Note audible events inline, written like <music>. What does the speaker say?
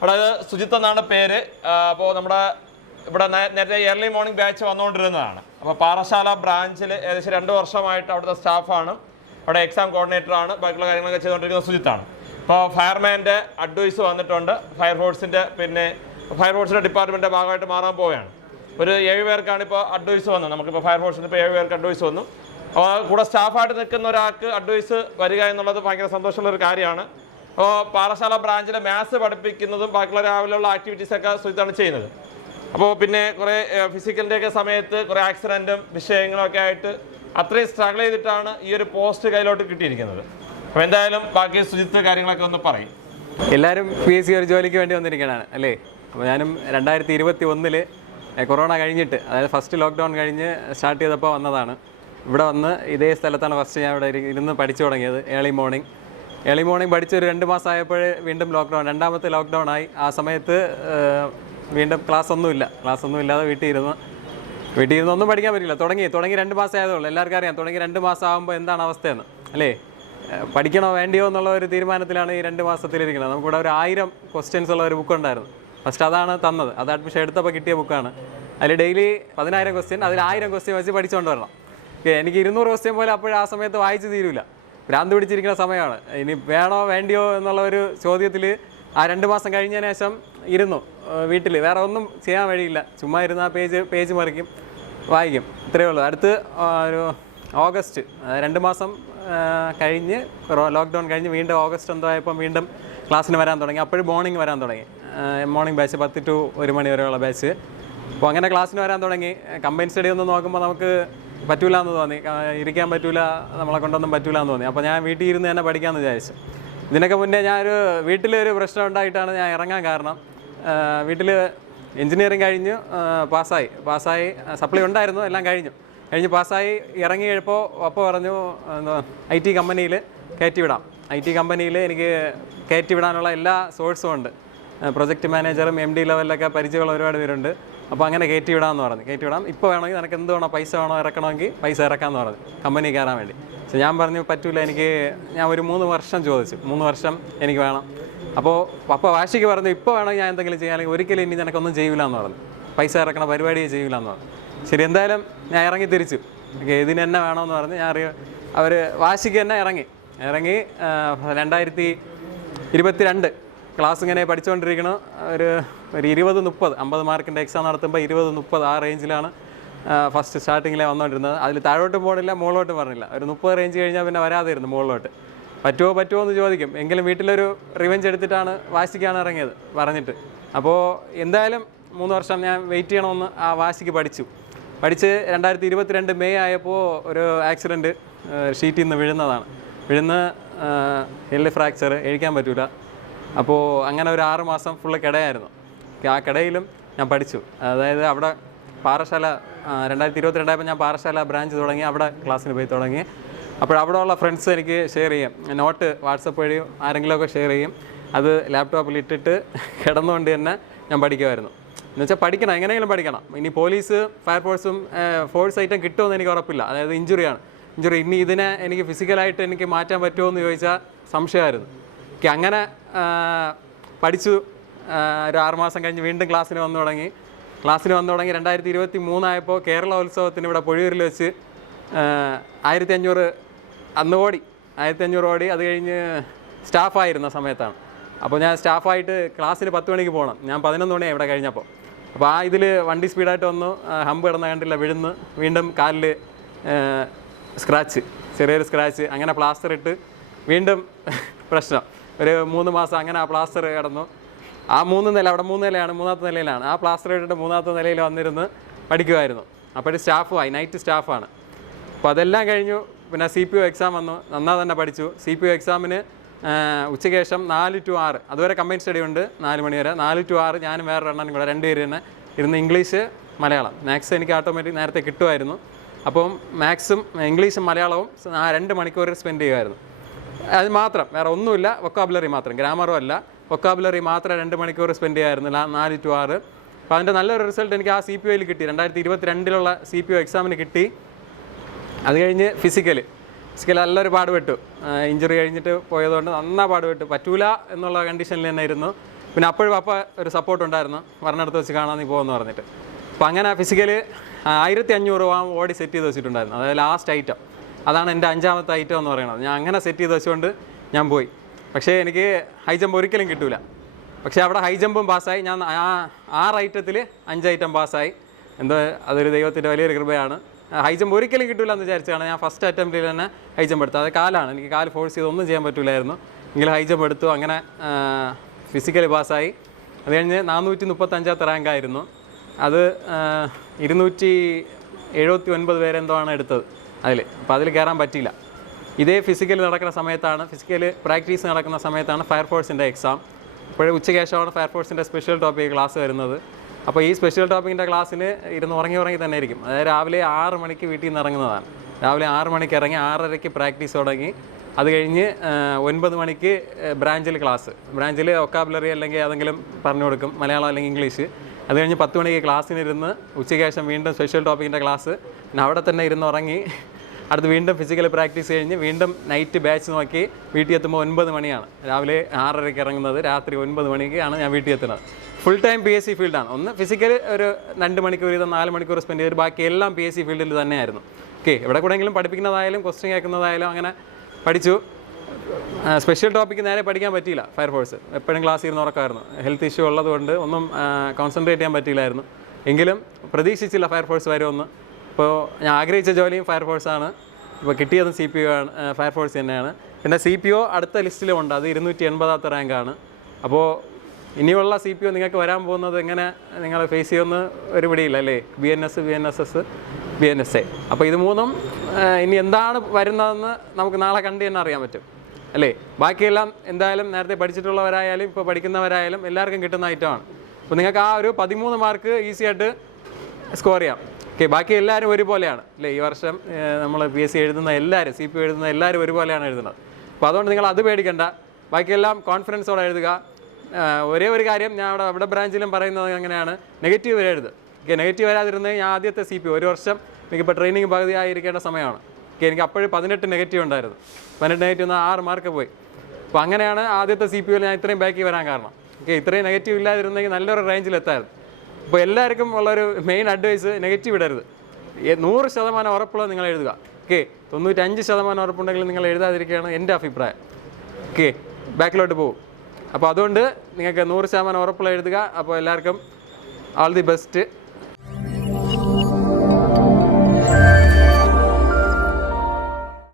അവിടെ സുജിത്ത് എന്നാണ് പേര്. അപ്പോൾ നമ്മുടെ ഇവിടെ നേരത്തെ ഏർലി മോർണിംഗ് ബാച്ച് വന്നുകൊണ്ടിരുന്നതാണ്. അപ്പോൾ പാറശാല ബ്രാഞ്ചിൽ ഏകദേശം രണ്ട് വർഷമായിട്ട് അവിടുത്തെ സ്റ്റാഫാണ് അവിടെ എക്സാം കോർഡിനേറ്ററാണ് ബാക്കിയുള്ള കാര്യങ്ങളൊക്കെ ചെയ്തുകൊണ്ടിരിക്കുന്ന സുജിത്താണ്. അപ്പോൾ ഫയർമാന്റെ അഡ്വൈസ് വന്നിട്ടുണ്ട്. ഫയർഫോഴ്സിന്റെ പിന്നെ ഫയർഫോഴ്സിന്റെ ഡിപ്പാർട്ട്മെന്റിന്റെ ഭാഗമായിട്ട് മാറാൻ പോവുകയാണ്. ഒരു ഏഴ് പേർക്കാണ് ഇപ്പോൾ അഡ്വൈസ് വന്നത്. നമുക്കിപ്പോൾ ഫയർഫോഴ്സിന് ഇപ്പോൾ ഏഴ് പേർക്ക് അഡ്വൈസ് വന്നു. അപ്പോൾ കൂടെ സ്റ്റാഫായിട്ട് നിൽക്കുന്ന ഒരാൾക്ക് അഡ്വൈസ് വരിക എന്നുള്ളത് ഭയങ്കര സന്തോഷമുള്ള ഒരു കാര്യമാണ്. അപ്പോൾ പാറശാല ബ്രാഞ്ചിലെ മാത്സ് പഠിപ്പിക്കുന്നതും ബാക്കിയുള്ള രാവിലെയുള്ള ആക്ടിവിറ്റീസൊക്കെ സുജിത്താണ് ചെയ്യുന്നത്. അപ്പോൾ പിന്നെ കുറേ ഫിസിക്കലിന്റെ ഒക്കെ സമയത്ത് കുറേ ആക്സിഡന്റും വിഷയങ്ങളും ഒക്കെ ആയിട്ട് അത്രയും സ്ട്രഗിൾ ചെയ്തിട്ടാണ് ഈ ഒരു പോസ്റ്റ് കയ്യിലോട്ട് കിട്ടിയിരിക്കുന്നത്. അപ്പോൾ എന്തായാലും ബാക്കി സുജിത്ത് കാര്യങ്ങളൊക്കെ ഒന്ന് പറയും. എല്ലാവരും പി എസ് സി ഒരു ജോലിക്ക് വേണ്ടി വന്നിരിക്കുകയാണ് അല്ലേ? അപ്പോൾ ഞാനും രണ്ടായിരത്തി ഇരുപത്തി ഒന്നിൽ കൊറോണ കഴിഞ്ഞിട്ട് അതായത് ഫസ്റ്റ് ലോക്ക്ഡൗൺ കഴിഞ്ഞ് സ്റ്റാർട്ട് ചെയ്തപ്പോൾ വന്നതാണ്. ഇവിടെ വന്ന് ഇതേ സ്ഥലത്താണ് ഫസ്റ്റ് ഞാൻ ഇവിടെ ഇരി- ഇരുന്ന് പഠിച്ചു തുടങ്ങിയത് ഏർലി മോർണിംഗ് ഏർലി മോർണിംഗ് പഠിച്ച് ഒരു രണ്ട് മാസം ആയപ്പോൾ വീണ്ടും ലോക്ക്ഡൗൺ രണ്ടാമത്തെ ലോക്ക്ഡൗൺ ആയി. ആ സമയത്ത് വീണ്ടും ക്ലാസ് ഒന്നുമില്ല. ക്ലാസ് ഒന്നും ഇല്ലാതെ വീട്ടിൽ ഇരുന്ന് വീട്ടിൽ ഇരുന്ന് ഒന്നും പഠിക്കാൻ പറ്റില്ല. തുടങ്ങി തുടങ്ങി രണ്ട് മാസം ആയതുള്ളൂ എല്ലാവർക്കും അറിയാം. തുടങ്ങി രണ്ട് മാസം ആകുമ്പോൾ എന്താണ് അവസ്ഥയെന്ന് അല്ലേ? പഠിക്കണോ വേണ്ടിയോ എന്നുള്ള ഒരു തീരുമാനത്തിലാണ് ഈ രണ്ട് മാസത്തിലിരിക്കുന്നത്. നമുക്കിവിടെ ഒരു ആയിരം ക്വസ്റ്റ്യൻസ് ഉള്ള ഒരു ബുക്ക് ഉണ്ടായിരുന്നു. ഫസ്റ്റ് അതാണ് തന്നത്. അത് അഡ്മിഷൻ എടുത്തപ്പോൾ കിട്ടിയ ബുക്കാണ് അതിൽ ഡെയിലി പതിനായിരം ക്വസ്റ്റ്യൻ അതിൽ ആയിരം ക്വസ്റ്റ്യൻ വെച്ച് പഠിച്ചുകൊണ്ട് വരണം. എനിക്ക് ഇരുന്നൂറ് ക്വസ്റ്റ്യൻ പോലെ അപ്പോഴും ആ സമയത്ത് വായിച്ച് തീരൂല. ഭ്രാന്ത് പിടിച്ചിരിക്കുന്ന സമയമാണ്. ഇനി വേണോ വേണ്ടിയോ എന്നുള്ള ഒരു ചോദ്യത്തിൽ ആ രണ്ട് മാസം കഴിഞ്ഞതിന് ശേഷം ഇരുന്നു വീട്ടിൽ വേറെ ഒന്നും ചെയ്യാൻ വഴിയില്ല. ചുമ്മാ ഇരുന്ന് ആ പേജ് പേജ് മറിക്കും വായിക്കും. ഇത്രയേ ഉള്ളൂ. അടുത്ത് ഒരു ഓഗസ്റ്റ് രണ്ട് മാസം കഴിഞ്ഞ് ലോക്ക്ഡൗൺ കഴിഞ്ഞ് വീണ്ടും ഓഗസ്റ്റ് എന്തോ ആയപ്പം വീണ്ടും ക്ലാസ്സിന് വരാൻ തുടങ്ങി. അപ്പോഴും മോർണിംഗ് വരാൻ തുടങ്ങി. മോർണിംഗ് ബാച്ച് പത്ത് ടു ഒരു മണി വരെയുള്ള ബാച്ച് അപ്പോൾ അങ്ങനെ ക്ലാസ്സിന് വരാൻ തുടങ്ങി. കമ്പൈൻ സ്റ്റഡി ഒന്ന് നോക്കുമ്പോൾ നമുക്ക് പറ്റൂല എന്ന് തോന്നി ഇരിക്കാൻ പറ്റൂല നമ്മളെ കൊണ്ടൊന്നും പറ്റൂല എന്ന് തോന്നി. അപ്പോൾ ഞാൻ വീട്ടിൽ ഇരുന്ന് തന്നെ പഠിക്കാമെന്ന് വിചാരിച്ചു. ഇതിനൊക്കെ മുന്നേ ഞാനൊരു വീട്ടിലൊരു പ്രശ്നം ഉണ്ടായിട്ടാണ് ഞാൻ ഇറങ്ങാൻ കാരണം. വീട്ടിൽ എൻജിനീയറിങ് കഴിഞ്ഞു പാസ്സായി. പാസ്സായി സപ്ലൈ ഉണ്ടായിരുന്നു എല്ലാം കഴിഞ്ഞു. കഴിഞ്ഞ് പാസ്സായി ഇറങ്ങി കഴിപ്പോൾ അപ്പോൾ പറഞ്ഞു എന്താ ഐ ടി കമ്പനിയിൽ കയറ്റി വിടാം. ഐ ടി കമ്പനിയിൽ എനിക്ക് കയറ്റി വിടാനുള്ള എല്ലാ സോഴ്സും ഉണ്ട്. പ്രൊജക്ട് മാനേജറും എം ഡി ലെവലിലൊക്കെ പരിചയമുള്ള ഒരുപാട് പേരുണ്ട്. അപ്പോൾ അങ്ങനെ കയറ്റി വിടാമെന്ന് പറഞ്ഞു. കയറ്റി വിടാം. ഇപ്പോൾ വേണമെങ്കിൽ നിനക്ക് എന്ത് വേണോ പൈസ വേണോ ഇറക്കണമെങ്കിൽ പൈസ ഇറക്കാമെന്ന് പറഞ്ഞു. കമ്പനി കയറാൻ വേണ്ടി. പക്ഷെ ഞാൻ പറഞ്ഞു പറ്റൂല എനിക്ക് ഞാൻ ഒരു മൂന്ന് വർഷം ചോദിച്ചു. മൂന്ന് വർഷം എനിക്ക് വേണം. അപ്പോൾ പപ്പ വാശിക്ക് പറഞ്ഞു ഇപ്പോൾ വേണമെങ്കിൽ ഞാൻ എന്തെങ്കിലും ചെയ്യാനെങ്കിൽ ഒരിക്കലും ഇനി നിനക്കൊന്നും ചെയ്യില്ല എന്ന് പറഞ്ഞു. പൈസ ഇറക്കണ പരിപാടിയെ ചെയ്യില്ല എന്ന് പറഞ്ഞു. ശരി എന്തായാലും ഞാൻ ഇറങ്ങി തിരിച്ചു. ഓക്കെ ഇതിന് തന്നെ വേണമെന്ന് പറഞ്ഞ് ഞാൻ അറിയാം. അവർ വാശിക്ക് തന്നെ ഇറങ്ങി. ഇറങ്ങി രണ്ടായിരത്തി ഇരുപത്തിരണ്ട് ക്ലാസ് ഇങ്ങനെ പഠിച്ചുകൊണ്ടിരിക്കണം. ഒരു ഒരു ഇരുപത് മുപ്പത് അമ്പത് മാർക്കിന്റെ എക്സാം നടത്തുമ്പോൾ ഇരുപത് മുപ്പത് ആ റേഞ്ചിലാണ് ഫസ്റ്റ് സ്റ്റാർട്ടിങ്ങിലെ വന്നുകൊണ്ടിരുന്നത്. അതിൽ താഴോട്ടും പോകണില്ല മുകളിലോട്ടും പറഞ്ഞില്ല ഒരു മുപ്പത് റേഞ്ച് കഴിഞ്ഞാൽ പിന്നെ വരാതെയിരുന്നു മുകളിലോട്ട്. പറ്റുമോ പറ്റുമോ എന്ന് ചോദിക്കും. എങ്കിലും വീട്ടിലൊരു റിവെഞ്ച് എടുത്തിട്ടാണ് വാശിക്കാണ് ഇറങ്ങിയത് പറഞ്ഞിട്ട്. അപ്പോൾ എന്തായാലും മൂന്ന് വർഷം ഞാൻ വെയിറ്റ് ചെയ്യണമെന്ന് ആ വാശിക്ക് പഠിച്ചു. പഠിച്ച് രണ്ടായിരത്തി ഇരുപത്തിരണ്ട് മെയ് ആയപ്പോൾ ഒരു ആക്സിഡന്റ് ഷീറ്റിൽ നിന്ന് വീഴുന്നതാണ്. വീഴുന്ന എല്ല് ഫ്രാക്ചർ എഴിക്കാൻ പറ്റൂല. അപ്പോൾ അങ്ങനെ ഒരു ആറ് മാസം ഫുള്ള് കിടയായിരുന്നു. ആ കിടയിലും ഞാൻ പഠിച്ചു. അതായത് അവിടെ പാറശാല രണ്ടായിരത്തി ഇരുപത്തിരണ്ടായപ്പോൾ ഞാൻ പാറശാല ബ്രാഞ്ച് തുടങ്ങി അവിടെ ക്ലാസ്സിന് പോയി തുടങ്ങി. അപ്പോൾ അവിടെ ഉള്ള ഫ്രണ്ട്സ് എനിക്ക് ഷെയർ ചെയ്യും. നോട്ട് വാട്സപ്പ് വഴി ആരെങ്കിലുമൊക്കെ ഷെയർ ചെയ്യും. അത് ലാപ്ടോപ്പിൽ ഇട്ടിട്ട് കിടന്നുകൊണ്ട് തന്നെ ഞാൻ പഠിക്കുമായിരുന്നു എന്ന് വെച്ചാൽ പഠിക്കണം എങ്ങനെയെങ്കിലും പഠിക്കണം. ഇനി പോലീസ് ഫയർഫോഴ്സും ഫോഴ്സ് ഐറ്റം കിട്ടുമെന്ന് എനിക്ക് ഉറപ്പില്ല. അതായത് ഇഞ്ചുറിയാണ് ഇഞ്ചുറി ഇനി ഇതിനെ എനിക്ക് ഫിസിക്കലായിട്ട് എനിക്ക് മാറ്റാൻ പറ്റുമോ എന്ന് ചോദിച്ചാൽ സംശയമായിരുന്നു. എനിക്ക് അങ്ങനെ പഠിച്ചു ഒരു ആറുമാസം കഴിഞ്ഞ് വീണ്ടും ക്ലാസ്സിന് വന്നു തുടങ്ങി. ക്ലാസ്സിന് വന്നു തുടങ്ങി രണ്ടായിരത്തി ഇരുപത്തി മൂന്നായപ്പോൾ കേരള ഉത്സവത്തിന് ഇവിടെ പൊഴിയൂരിൽ വെച്ച് ആയിരത്തി അഞ്ഞൂറ് അന്ന് ഓടി ആയിരത്തി അഞ്ഞൂറ് ഓടി. അത് കഴിഞ്ഞ് സ്റ്റാഫായിരുന്ന സമയത്താണ്. അപ്പോൾ ഞാൻ സ്റ്റാഫായിട്ട് ക്ലാസ്സിന് പത്ത് മണിക്ക് പോകണം ഞാൻ പതിനൊന്ന് മണിയാണ് ഇവിടെ കഴിഞ്ഞപ്പോൾ അപ്പോൾ ആ ഇതിൽ വണ്ടി സ്പീഡായിട്ട് വന്നു ഹമ്പ് കിടന്ന കണ്ടില്ല വിഴുന്ന് വീണ്ടും കാലിൽ സ്ക്രാച്ച് ചെറിയൊരു സ്ക്രാച്ച് അങ്ങനെ പ്ലാസ്റ്റർ ഇട്ട് വീണ്ടും <laughs> പ്രശ്നം. ഒരു മൂന്ന് മാസം അങ്ങനെ ആ പ്ലാസ്റ്റർ കിടന്നു. ആ മൂന്ന് നില അവിടെ മൂന്ന് നിലയാണ് മൂന്നാമത്തെ നിലയിലാണ്. ആ പ്ലാസ്റ്റർ ഇട്ടിട്ട് മൂന്നാമത്തെ നിലയിൽ വന്നിരുന്ന് പഠിക്കുമായിരുന്നു അപ്പോഴും സ്റ്റാഫുമായി നൈറ്റ് സ്റ്റാഫാണ് അപ്പോൾ അതെല്ലാം കഴിഞ്ഞു. പിന്നെ സി പി ഒ എക്സാം വന്നു. നന്നാ തന്നെ പഠിച്ചു. സി പി ഒ എക്സാമിന് ഉച്ചയ്ക്ക് ശേഷം നാല് ടു ആറ്. അതുവരെ കമ്പൈൻ സ്റ്റഡി ഉണ്ട് നാല് മണി വരെ. നാല് ടു ആറ് ഞാനും വേറെ എണ്ണം കൂടെ രണ്ട് പേര് തന്നെ ഇരുന്ന് ഇംഗ്ലീഷ് മലയാളം. മാത്സ് എനിക്ക് ഓട്ടോമാറ്റിക് നേരത്തെ കിട്ടുമായിരുന്നു. അപ്പം മാത്സും ഇംഗ്ലീഷും മലയാളവും ആ രണ്ട് മണിക്കൂർ സ്പെൻഡ് ചെയ്യുമായിരുന്നു. അത് മാത്രം വേറെ ഒന്നുമില്ല. വൊക്കാബുലറി മാത്രം. ഗ്രാമറും അല്ല. വൊക്കാബുലറി മാത്രം രണ്ട് മണിക്കൂർ സ്പെൻഡ് ചെയ്യാമായിരുന്നില്ല നാല് ടു ആറ്. അപ്പോൾ അതിന്റെ നല്ലൊരു റിസൾട്ട് എനിക്ക് ആ സി പി ഒയിൽ കിട്ടി. രണ്ടായിരത്തി ഇരുപത്തി രണ്ടിലുള്ള സി പി ഒ എക്സാമിന് കിട്ടി. അത് കഴിഞ്ഞ് ഫിസിക്കൽ ഫിസിക്കൽ നല്ലൊരു പാടുപെട്ടു. ഇഞ്ചുറി കഴിഞ്ഞിട്ട് പോയതുകൊണ്ട് നന്നാ പാടുപെട്ടു. പറ്റൂല എന്നുള്ള കണ്ടീഷനിൽ തന്നെ ഇരുന്നു. പിന്നെ അപ്പോഴും അപ്പം ഒരു സപ്പോർട്ട് ഉണ്ടായിരുന്നു. പറഞ്ഞെടുത്ത് വെച്ച് കാണാൻ നീ പോകുമെന്ന് പറഞ്ഞിട്ട്. അപ്പോൾ അങ്ങനെ ഫിസിക്കൽ ആയിരത്തി അഞ്ഞൂറ് രൂപ ഓടി സെറ്റ് ചെയ്ത് വെച്ചിട്ടുണ്ടായിരുന്നു. അതായത് ലാസ്റ്റ് ഐറ്റം അതാണ് എന്റെ അഞ്ചാമത്തെ ഐറ്റം എന്ന് പറയുന്നത്. ഞാൻ അങ്ങനെ സെറ്റ് ചെയ്ത് വെച്ചുകൊണ്ട് ഞാൻ പോയി. പക്ഷേ എനിക്ക് ഹൈ ജമ്പ് ഒരിക്കലും കിട്ടില്ല പക്ഷേ അവിടെ ഹൈ ജമ്പും പാസ്സായി ഞാൻ ആ ആറ് ഐറ്റത്തിൽ അഞ്ച് ഐറ്റം പാസ്സായി എന്തോ അതൊരു ദൈവത്തിന്റെ വലിയൊരു കൃപയാണ്. ഹൈ ജമ്പ് ഒരിക്കലും കിട്ടില്ല എന്ന് വിചാരിച്ചാണ് ഞാൻ ഫസ്റ്റ് അറ്റംപ്റ്റിൽ തന്നെ ഹൈ ജമ്പ് എടുത്തത്. അത് കാലാണ്. എനിക്ക് കാൽ ഫോഴ്സ് ചെയ്ത് ഒന്നും ചെയ്യാൻ പറ്റില്ലായിരുന്നു എങ്കിലും ഹൈ ജമ്പ് എടുത്തു. അങ്ങനെ ഫിസിക്കലി പാസ്സായി അത് കഴിഞ്ഞ് നാനൂറ്റി മുപ്പത്തഞ്ചാമത്തെ റാങ്കായിരുന്നു അത് ഇരുന്നൂറ്റി എഴുപത്തി ഒൻപത് പേരെന്തോ ആണ് എടുത്തത്. അതിൽ. അപ്പോൾ അതിൽ കയറാൻ പറ്റിയില്ല. ഇതേ ഫിസിക്കൽ നടക്കുന്ന സമയത്താണ് ഫിസിക്കൽ പ്രാക്ടീസ് നടക്കുന്ന സമയത്താണ് ഫയർഫോഴ്സിന്റെ എക്സാം ഇപ്പോഴും ഉച്ചയ്ക്ക് ഫയർഫോഴ്സിന്റെ സ്പെഷ്യൽ ടോപ്പിക് ക്ലാസ് വരുന്നത്. അപ്പോൾ ഈ സ്പെഷ്യൽ ടോപ്പിക്കിന്റെ ക്ലാസ്സിൽ ഇരുന്ന് ഉറങ്ങി ഉറങ്ങി തന്നെ ആയിരിക്കും അതായത് രാവിലെ ആറ് മണിക്ക് വീട്ടിൽ നിന്ന് ഇറങ്ങുന്നതാണ്. രാവിലെ ആറ് മണിക്ക് ഇറങ്ങി ആറരയ്ക്ക് പ്രാക്ടീസ് തുടങ്ങി. അത് കഴിഞ്ഞ് ഒൻപത് മണിക്ക് ബ്രാഞ്ചിൽ ക്ലാസ് ബ്രാഞ്ചിൽ ഒക്കാബുലറി അല്ലെങ്കിൽ ഏതെങ്കിലും പറഞ്ഞു കൊടുക്കും. മലയാളം അല്ലെങ്കിൽ ഇംഗ്ലീഷ് അത് കഴിഞ്ഞ് പത്ത് മണിക്ക് ക്ലാസ്സിനിരുന്ന് ഉച്ചയ്ക്ക് ശേഷം വീണ്ടും സ്പെഷ്യൽ ടോപ്പിക്കിന്റെ ക്ലാസ് പിന്നെ അവിടെ തന്നെ ഇരുന്ന് ഉറങ്ങി അടുത്ത് വീണ്ടും ഫിസിക്കൽ പ്രാക്ടീസ് കഴിഞ്ഞ് വീണ്ടും നൈറ്റ് ബാച്ച് നോക്കി വീട്ടിൽ എത്തുമ്പോൾ ഒൻപത് മണിയാണ്. രാവിലെ ആറരയ്ക്ക് ഇറങ്ങുന്നത്. രാത്രി ഒൻപത് മണിക്കാണ് ഞാൻ വീട്ടിൽ എത്തുന്നത്. Full time P S C ഫീൽഡാണ് ഒന്ന് ഫിസിക്കൽ ഒരു രണ്ട് മണിക്കൂർ ഇത് നാല് മണിക്കൂർ സ്പെൻഡ് ചെയ്ത് ബാക്കി എല്ലാം പി എസ് സി ഫീൽഡിൽ തന്നെയായിരുന്നു. ഓക്കെ എവിടെ കൂടെയെങ്കിലും പഠിപ്പിക്കുന്നതായാലും ക്വസ്റ്റ്യൻ കേൾക്കുന്നതായാലും അങ്ങനെ പഠിച്ചു. സ്പെഷ്യൽ ടോപ്പിക്ക് നേരെ പഠിക്കാൻ പറ്റിയില്ല ഫയർഫോഴ്സ് എപ്പോഴും ക്ലാസ് ഇരുന്ന് ഉറക്കമായിരുന്നു. ഹെൽത്ത് ഇഷ്യൂ ഉള്ളതുകൊണ്ട് ഒന്നും കോൺസെൻട്രേറ്റ് ചെയ്യാൻ പറ്റിയില്ലായിരുന്നു. എങ്കിലും പ്രതീക്ഷിച്ചില്ല ഫയർഫോഴ്സ് വരുമെന്ന്. ഇപ്പോൾ ഞാൻ ആഗ്രഹിച്ച ജോലിയും ഫയർഫോഴ്സാണ് ഇപ്പോൾ കിട്ടിയതും സി പി ഒ ആണ് ഫയർഫോഴ്സ് തന്നെയാണ്. പിന്നെ സി പി ഒ അടുത്ത ലിസ്റ്റിലുമുണ്ട് അത് ഇരുന്നൂറ്റി എൺപതാമത്തെ റാങ്കാണ് അപ്പോൾ ഇനിയുള്ള സി പി ഒ നിങ്ങൾക്ക് വരാൻ പോകുന്നത് എങ്ങനെ നിങ്ങൾ ഫേസ് ചെയ്യുമെന്ന് ഒരു പിടിയില്ല അല്ലേ? B N S B N S S B N S A അപ്പോൾ ഇത് മൂന്നും ഇനി എന്താണ് വരുന്നതെന്ന് നമുക്ക് നാളെ കണ്ട് തന്നെ അറിയാൻ പറ്റും. അല്ലേ? ബാക്കിയെല്ലാം എന്തായാലും നേരത്തെ പഠിച്ചിട്ടുള്ളവരായാലും ഇപ്പോൾ പഠിക്കുന്നവരായാലും എല്ലാവർക്കും കിട്ടുന്ന ഐറ്റമാണ് അപ്പോൾ നിങ്ങൾക്ക് ആ ഒരു പതിമൂന്ന് മാർക്ക് ഈസി ആയിട്ട് സ്കോർ ചെയ്യാം. ഓക്കെ ബാക്കി എല്ലാവരും ഒരുപോലെയാണ്. അല്ലേ ഈ വർഷം നമ്മൾ പി എസ് സി എഴുതുന്ന എല്ലാവരും സി പി എഴുതുന്ന എല്ലാവരും ഒരുപോലെയാണ് എഴുതുന്നത്. അപ്പോൾ അതുകൊണ്ട് നിങ്ങൾ അത് പേടിക്കണ്ട. ബാക്കിയെല്ലാം കോൺഫിഡൻസോടെ എഴുതുക. ഒരേ ഒരു കാര്യം ഞാൻ അവിടെ അവിടെ ബ്രാഞ്ചിലും പറയുന്നത് അങ്ങനെയാണ്. നെഗറ്റീവ് വരരുത് ഓക്കെ നെഗറ്റീവ് വരാതിരുന്നത് ഞാൻ ആദ്യത്തെ സി പി ഒരു വർഷം എനിക്കിപ്പോൾ ട്രെയിനിങ് പകുതി ആയിരിക്കേണ്ട സമയമാണ്. ഓക്കെ എനിക്ക് അപ്പോഴും പതിനെട്ട് നെഗറ്റീവ് ഉണ്ടായിരുന്നു. പതിനെട്ട് നെഗറ്റീവ് എന്നാൽ ആറ് മാർക്ക് പോയി. അപ്പോൾ അങ്ങനെയാണ് ആദ്യത്തെ സി പി ഞാൻ ഇത്രയും ബാക്കി വരാൻ കാരണം. ഓക്കെ ഇത്രയും നെഗറ്റീവ് ഇല്ലാതിരുന്നെങ്കിൽ നല്ലൊരു റേഞ്ചിൽ എത്തായിരുന്നു. അപ്പോൾ എല്ലാവർക്കും ഉള്ളൊരു മെയിൻ അഡ്വൈസ് നെഗറ്റീവ് ഇടരുത്. നൂറ് ശതമാനം ഉറപ്പുള്ളത് നിങ്ങൾ എഴുതുക. ഓക്കെ തൊണ്ണൂറ്റഞ്ച് ശതമാനം ഉറപ്പുണ്ടെങ്കിൽ നിങ്ങൾ എഴുതാതിരിക്കുകയാണ് എന്റെ അഭിപ്രായം. ഓക്കെ ബാക്കിലോട്ട് പോകും അപ്പോൾ അതുകൊണ്ട് നിങ്ങൾക്ക് നൂറ് ശതമാനം ഉറപ്പുള്ള എഴുതുക. അപ്പോൾ എല്ലാവർക്കും ആൾ ദി ബെസ്റ്റ്